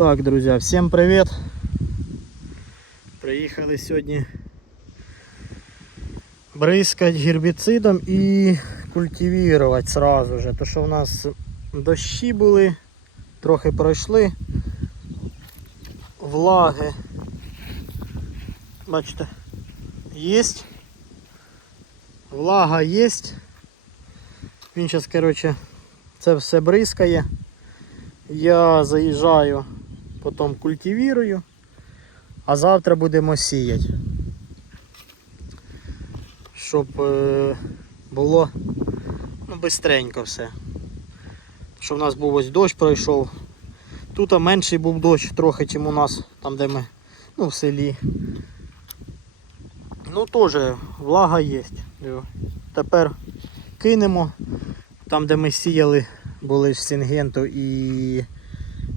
Так, друзі, всім привіт. Приїхали сьогодні бризкати гербіцидом і культивувати сразу же. То що в нас дощі були, трохи пройшли, влаги. Бачите, є. Влага є. Він зараз, коротше, це все бризкає. Я заїжджаю, потім культивірую, а завтра будемо сіяти. Щоб е, було ну, бистренько все. Щоб у нас був ось дощ пройшов. Тут менший був дощ трохи, ніж у нас, там де ми ну, в селі. Ну теж влага є. Тепер кинемо там, де ми сіяли були ж Сінгенту і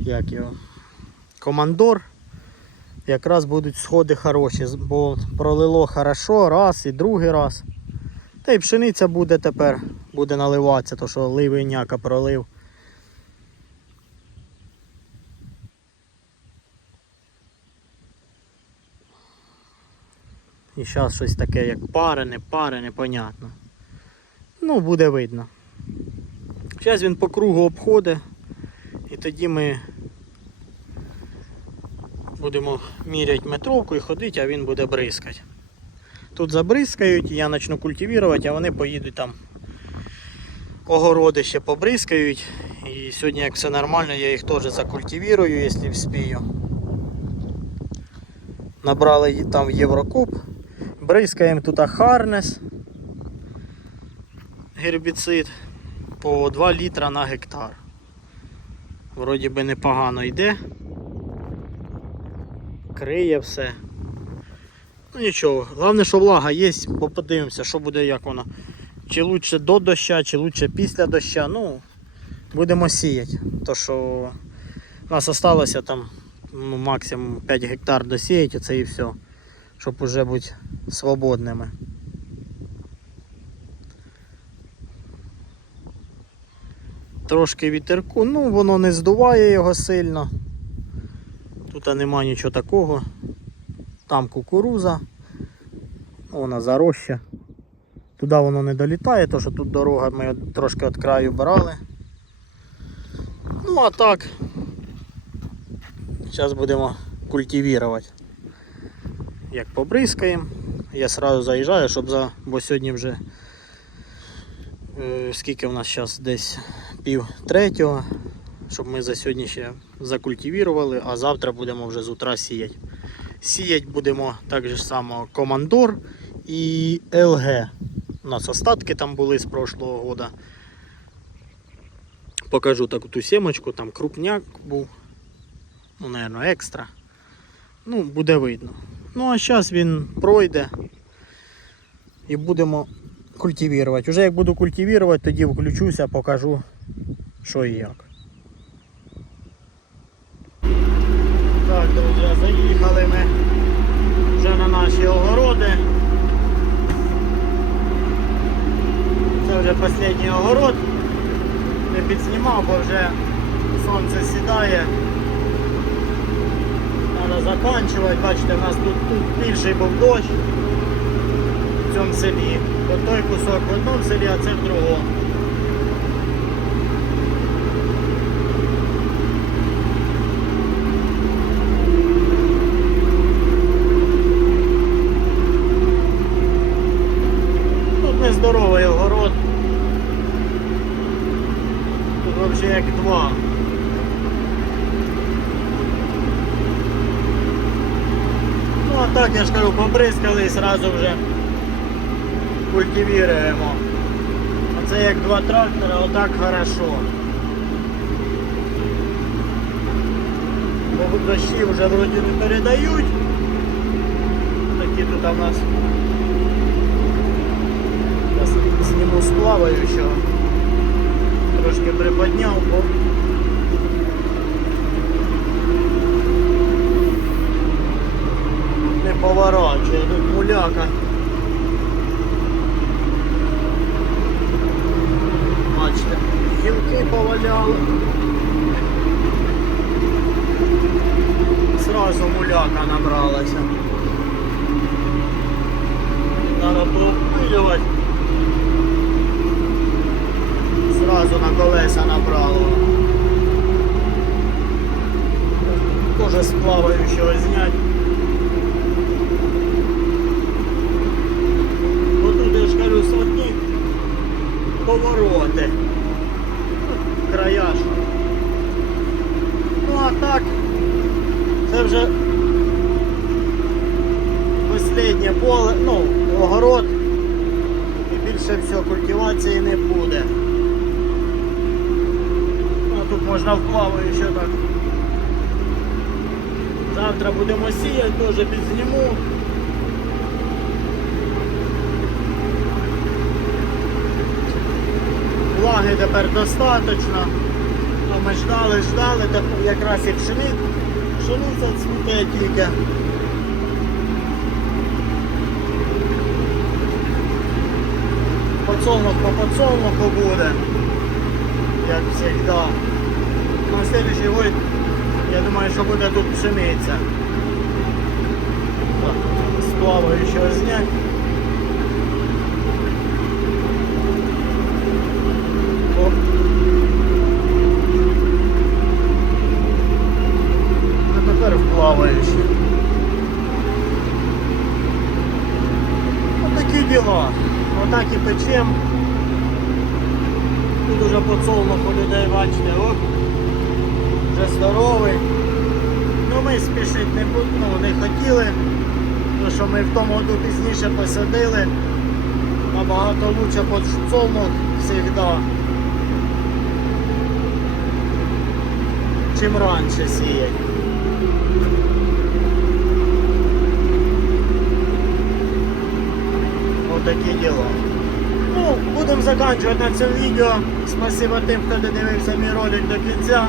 як його, командор. Якраз будуть сходи хороші, бо пролило хорошо раз і другий раз. Та й пшениця буде тепер, буде наливатися, то що ливеняка пролив. І зараз щось таке, як пари, не пари, непонятно. Ну, буде видно. Зараз він по кругу обходить і тоді ми будемо міряти метровку і ходити, а він буде бризкати. Тут забризкають, я почну культивувати, а вони поїдуть там огороди ще побризкають. І сьогодні, як все нормально, я їх теж закультивірую, якщо вспію. Набрали там в Єврокуб. Бризкаємо тут Харнес, гербіцид по 2 літра на гектар. Вроді би непогано йде. Криє все. Ну нічого, головне, що влага є, подивимося, що буде, як воно. Чи лучше до доща, чи лучше після доща. Ну, будемо сіяти. То що у нас залишилося там ну, максимум 5 гектар досіяти, це і все. Щоб уже бути свободними. Трошки вітерку, ну воно не здуває його сильно. Тут нема нічого такого. Там кукуруза, вона зароща. Туди воно не долітає, тому що тут дорога ми трошки від краю брали. Ну а так, зараз будемо культивувати. Як побризкаємо, я одразу заїжджаю, щоб за... бо сьогодні вже е, скільки в нас зараз десь пів третього, щоб ми за сьогодні ще закультивірували, а завтра будемо вже з утра сіяти. Сіяти будемо так же само Командор і ЛГ. У нас остатки там були з прошлого года. Покажу таку ту сімочку, там крупняк був. Ну, мабуть, екстра. Ну, буде видно. Ну, а зараз він пройде і будемо культивувати. Уже як буду культивувати, тоді включуся, покажу, що і як. Так, друзі, заїхали ми вже на наші огороди. Це вже останній огород. Не підснімав, бо вже сонце сідає. Треба закінчувати. Бачите, у нас тут, тут більший був дощ в цьому селі. От той кусок в одному селі, а це в другому. Тут нездоровий огород. Тут взагалі як два. Ну а так я ж кажу, побризкали і одразу вже культивіруємо. А це як два трактора, отак хорошо. Бо дощі вже вроді не передають. Такі тут у нас зніму з плаваючого. Трошки приподняв, бо не поворачує, тут муляка. Бачите, гілки поваляли. аміака набралася. Треба поопилювати. Сразу на колеса набрало. Тоже з плаваючого зняти. Отут я ж кажу, одні повороти. Краяж. Ну а так, це вже останнє поле, ну, огород. І більше всього культивації не буде. А тут можна вплаваю ще так. Завтра будемо сіяти, теж підзніму. Влаги тепер достатньо. Ну, ми ждали, ждали, так якраз і пшени, пшениця цвіте тільки. Подсолнух по подсолнуху буде, як завжди. На следующий год, я думаю, що буде тут пшениця. З плаваючого зняти. А тепер вплаваючи. Отакі діла. Отак і печем. Тут уже подсолнух у людей, бачите, оп. Вже здоровий. Ну ми спішити не, ну, не хотіли, тому що ми в тому году пізніше посадили. Набагато лучше подсолнух завжди. чим раніше сіять. Ось такі діла. Ну, будемо закінчувати на цьому відео. Спасибо тим, хто додивився мій ролик до кінця.